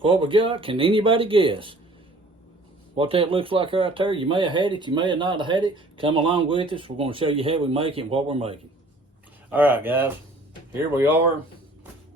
what we got, can anybody guess what that looks like right there? You may have had it, you may have not had it. Come along with us. We're going to show you how we make it and what we're making. All right, guys, here we are.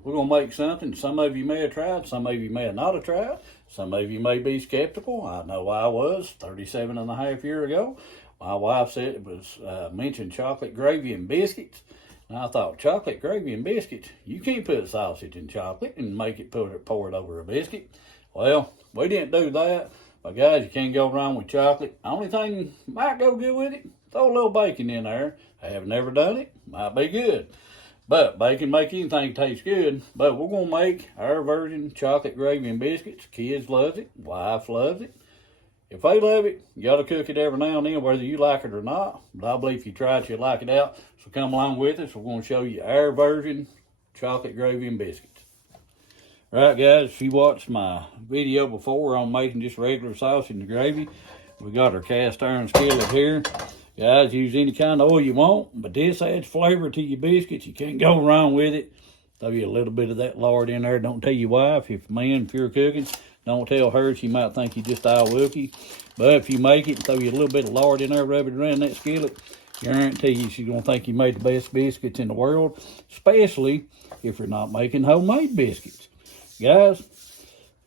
We're going to make something some of you may have tried, some of you may have not have tried. Some of you may be skeptical. I know I was 37 and a half years ago. My wife said it was mentioned chocolate gravy and biscuits. And I thought, chocolate gravy and biscuits? You can't put sausage in chocolate and make it pour it over a biscuit. Well, we didn't do that. But guys, you can't go wrong with chocolate. Only thing might go good with it, throw a little bacon in there. I have never done it. Might be good. But bacon make anything taste good. But we're going to make our version chocolate gravy and biscuits. Kids love it. Wife loves it. If they love it, you got to cook it every now and then, whether you like it or not. But I believe if you try it, you'll like it out. So come along with us. We're going to show you our version, chocolate gravy and biscuits. All right, guys, if you watched my video before on making just regular sausage and gravy, we got our cast iron skillet here. Guys, use any kind of oil you want, but this adds flavor to your biscuits. You can't go wrong with it. Throw you a little bit of that lard in there. Don't tell your wife, if you're cooking, don't tell her. She might think you just all wookie. But if you make it and throw you a little bit of lard in there, rub it around that skillet, guarantee you she's going to think you made the best biscuits in the world, especially if you're not making homemade biscuits. Guys,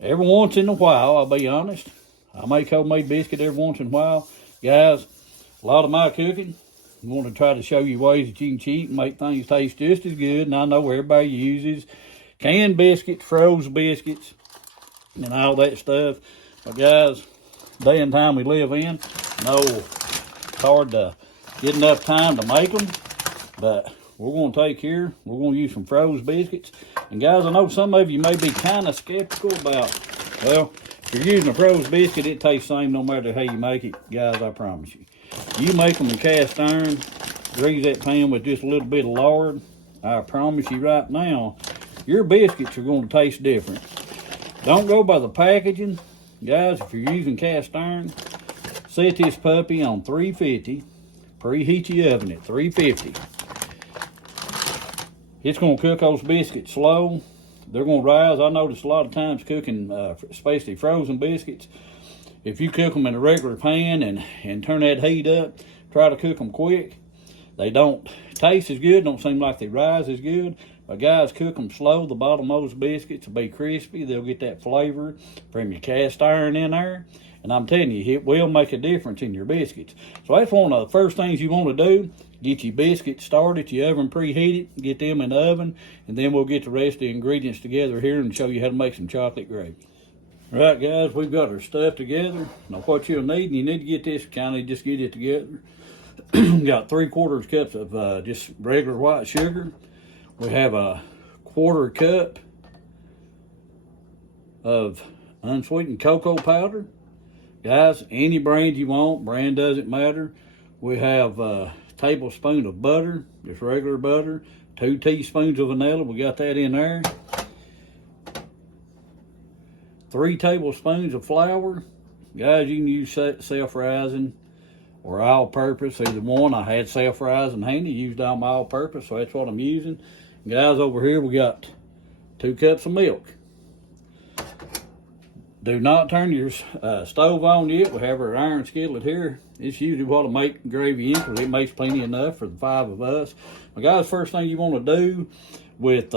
every once in a while, I'll be honest, I make homemade biscuit every once in a while. Guys, a lot of my cooking, I'm going to try to show you ways that you can cheat and make things taste just as good. And I know everybody uses canned biscuits, frozen biscuits, and all that stuff. But guys, day and time we live in, no, it's hard to get enough time to make them. But we're going to take here, we're going to use some frozen biscuits. And guys, I know some of you may be kind of skeptical about, well, if you're using a frozen biscuit, it tastes the same no matter how you make it. Guys, I promise you. You make them in cast iron, grease that pan with just a little bit of lard. I promise you right now, your biscuits are going to taste different. Don't go by the packaging. Guys, if you're using cast iron, set this puppy on 350. Preheat your oven at 350. It's going to cook those biscuits slow. They're going to rise. I notice a lot of times cooking, especially frozen biscuits, if you cook them in a regular pan and turn that heat up, try to cook them quick, they don't taste as good, don't seem like they rise as good. But guys, cook them slow. The bottom of those biscuits will be crispy. They'll get that flavor from your cast iron in there. And I'm telling you, it will make a difference in your biscuits. So that's one of the first things you want to do. Get your biscuits started, your oven preheated, get them in the oven, and then we'll get the rest of the ingredients together here and show you how to make some chocolate gravy. All right, guys, we've got our stuff together. Now, what you'll need, you need to get this, kind of just get it together. Got 3/4 cups of just regular white sugar. We have a 1/4 cup of unsweetened cocoa powder. Guys, any brand you want, brand doesn't matter. We have a tablespoon of butter, just regular butter. 2 teaspoons of vanilla, we got that in there. 3 tablespoons of flour. Guys, you can use self-rising or all-purpose, either one. I had self-rising handy, used all my all-purpose, so that's what I'm using. Guys, over here we got 2 cups of milk. Do not turn your stove on yet. We have our iron skillet here. It's usually what I make gravy in, because it makes plenty enough for the 5 of us. But guys, first thing you want to do with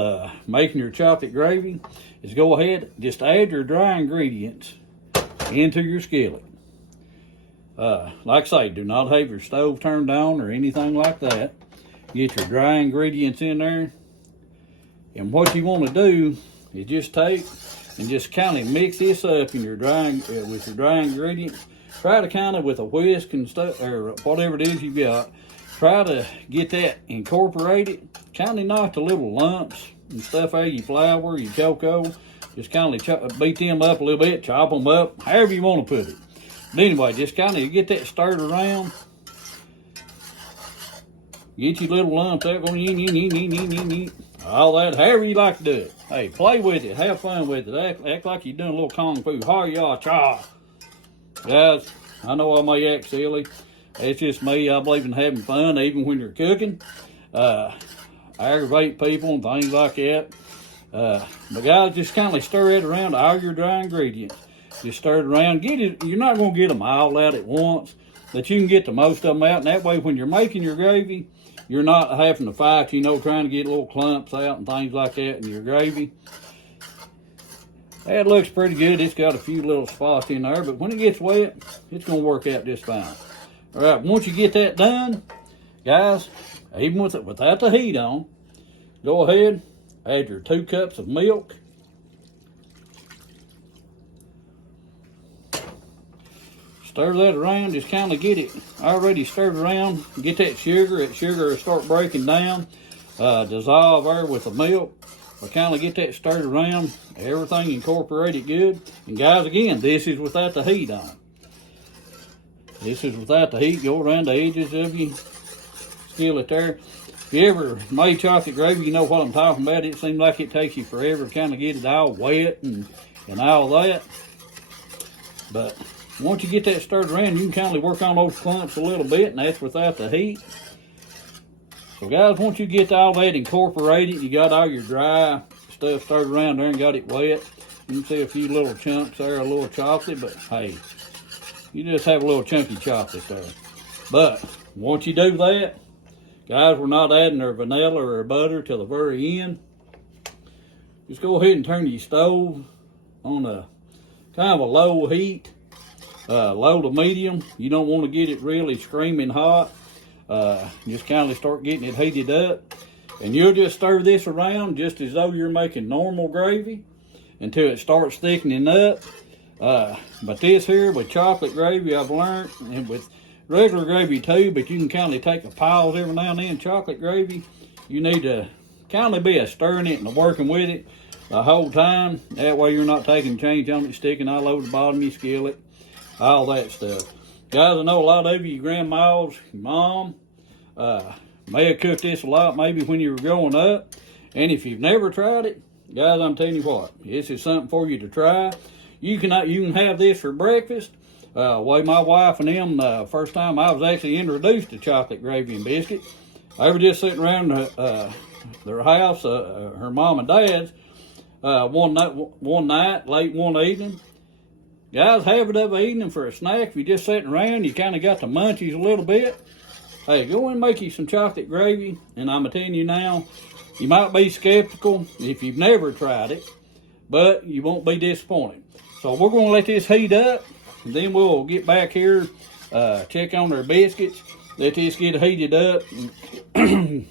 making your chocolate gravy is go ahead, just add your dry ingredients into your skillet. Like I say, do not have your stove turned on or anything like that. Get your dry ingredients in there. And what you want to do is just take and just kind of mix this up in your with your dry ingredients. Try to kind of with a whisk and stuff, or whatever it is you've got, try to get that incorporated. Kind of knock the little lumps and stuff out of your flour, your cocoa. Just kind of beat them up a little bit, chop them up, however you want to put it. But anyway, just kind of get that stirred around. Get your little lumps out going, all that, however you like to do it. Hey, play with it, have fun with it. Act like you're doing a little kung fu. Ha-ya-cha. Guys, I know I may act silly. It's just me. I believe in having fun, even when you're cooking. Aggravate people and things like that. But guys, just kind of stir it around all your dry ingredients. Just stir it around. Get it. You're not going to get them all out at once, but you can get the most of them out. And that way, when you're making your gravy, you're not having to fight, you know, trying to get little clumps out and things like that in your gravy. That looks pretty good. It's got a few little spots in there, but when it gets wet, it's going to work out just fine. All right, once you get that done, guys, even without the heat on, go ahead, add your 2 cups of milk. Stir that around, just kind of get it already stirred around. Get that sugar will start breaking down. Dissolve there with the milk. But kind of get that stirred around, everything incorporated good. And guys, again, this is without the heat on. This is without the heat. Go around the edges of your skillet there. If you ever made chocolate gravy, you know what I'm talking about. It seems like it takes you forever to kind of get it all wet and all that. But once you get that stirred around, you can kind of work on those clumps a little bit, and that's without the heat. So guys, once you get all that incorporated, you got all your dry stuff stirred around there and got it wet. You can see a few little chunks there, a little chocolate, but hey, you just have a little chunky chocolate there. But once you do that, guys, we're not adding our vanilla or our butter till the very end. Just go ahead and turn your stove on a kind of a low heat. Low to medium. You don't want to get it really screaming hot. Just kind of start getting it heated up. And you'll just stir this around just as though you're making normal gravy until it starts thickening up. But this here with chocolate gravy, I've learned, and with regular gravy too, but you can kind of take a pause every now and then. Chocolate gravy, you need to kind of be a stirring it and working with it the whole time. That way you're not taking change on it, sticking all over the bottom of your skillet. All that stuff. Guys, I know a lot of you, your grandmas, your mom, may have cooked this a lot maybe when you were growing up. And if you've never tried it, guys, I'm telling you what, this is something for you to try. You can have this for breakfast. Way my wife and them, first time I was actually introduced to chocolate gravy and biscuits, they were just sitting around their house, her mom and dad's, one night, late one evening. Guys, have it of an evening for a snack. If you're just sitting around, you kind of got the munchies a little bit. Hey, go and make you some chocolate gravy. And I'm telling you now, you might be skeptical if you've never tried it, but you won't be disappointed. So we're going to let this heat up, and then we'll get back here, check on our biscuits, let this get heated up, and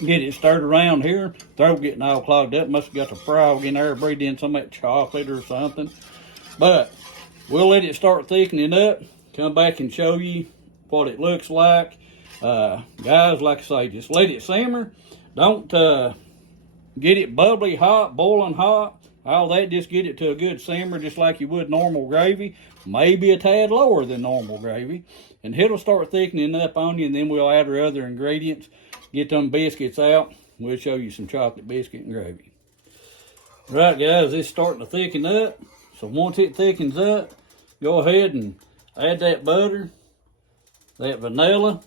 get it stirred around here. Throat getting all clogged up. Must have got the frog in there, breathed in some of that chocolate or something. But we'll let it start thickening up, come back and show you what it looks like. Guys, like I say, just let it simmer. Don't get it bubbly hot, boiling hot, all that. Just get it to a good simmer, just like you would normal gravy. Maybe a tad lower than normal gravy. And it'll start thickening up on you, and then we'll add our other ingredients, get them biscuits out. We'll show you some chocolate biscuit and gravy. Right, guys, it's starting to thicken up. So once it thickens up, go ahead and add that butter, that vanilla,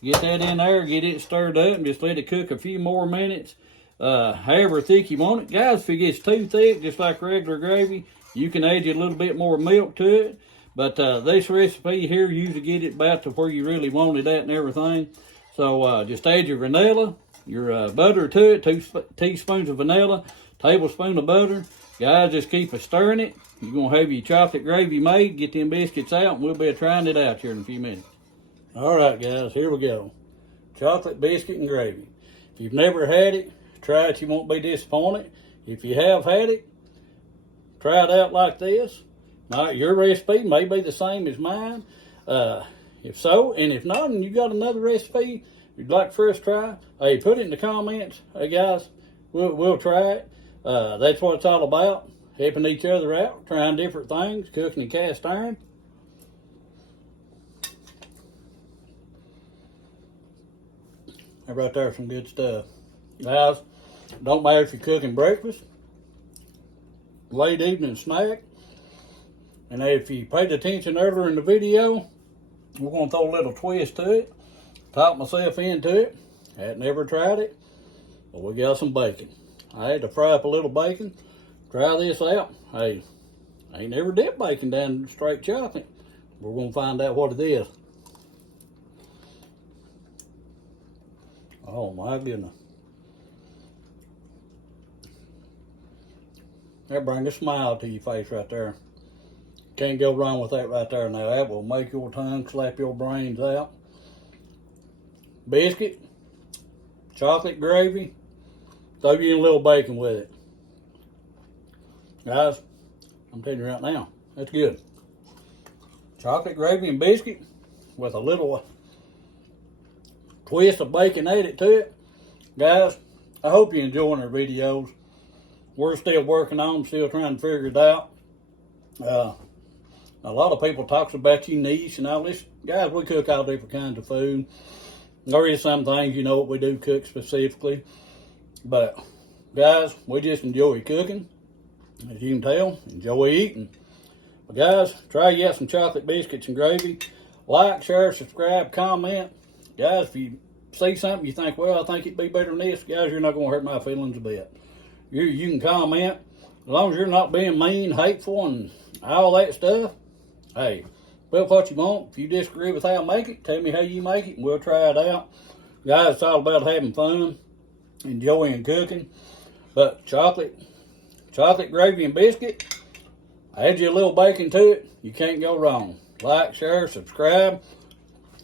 get that in there, get it stirred up, and just let it cook a few more minutes, however thick you want it. Guys, if it gets too thick, just like regular gravy, you can add you a little bit more milk to it. But this recipe here, usually get it about to where you really want it at and everything. So just add your vanilla, your butter to it, 2 teaspoons of vanilla, tablespoon of butter. Guys, just keep stirring it. You're going to have your chocolate gravy made. Get them biscuits out, and we'll be trying it out here in a few minutes. All right, guys, here we go. Chocolate biscuit and gravy. If you've never had it, try it. You won't be disappointed. If you have had it, try it out like this. Now, your recipe may be the same as mine. If so, and if not, and you got another recipe you'd like for us to try, hey, put it in the comments. Hey, guys, we'll try it. That's what it's all about, helping each other out, trying different things, cooking in cast iron. Right there, some good stuff. Guys, don't matter if you're cooking breakfast, late evening snack, and if you paid attention earlier in the video, we're going to throw a little twist to it, talk myself into it. Had never tried it, but we got some bacon. I had to fry up a little bacon. Try this out. Hey, I ain't never dipped bacon down straight chocolate. We're going to find out what it is. Oh my goodness. That brings a smile to your face right there. Can't go wrong with that right there now. That will make your tongue slap your brains out. Biscuit, chocolate gravy, throw you in a little bacon with it. Guys, I'm telling you right now, that's good. Chocolate gravy and biscuit with a little twist of bacon added to it. Guys, I hope you're enjoying our videos. We're still working on them, still trying to figure it out. A lot of people talks about your niche and all this. Guys, we cook all different kinds of food. There is some things, you know, what we do cook specifically. But, guys, we just enjoy cooking. As you can tell, enjoy eating. But, guys, try you out some chocolate biscuits and gravy. Like, share, subscribe, comment. Guys, if you see something you think, well, I think it'd be better than this, guys, you're not going to hurt my feelings a bit. You can comment. As long as you're not being mean, hateful, and all that stuff, hey, put what you want. If you disagree with how I make it, tell me how you make it, and we'll try it out. Guys, it's all about having fun, enjoying cooking. But chocolate gravy and biscuit, add you a little bacon to it, you can't go wrong. Like, share, subscribe.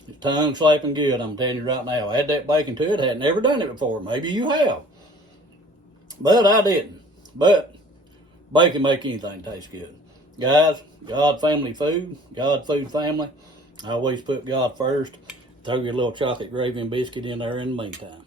It's tongue slapping good, I'm telling you right now. Add that bacon to it. I had never done it before. Maybe you have. But I didn't. But bacon make anything taste good. Guys, God family food, God food family. I always put God first. Throw your little chocolate gravy and biscuit in there in the meantime.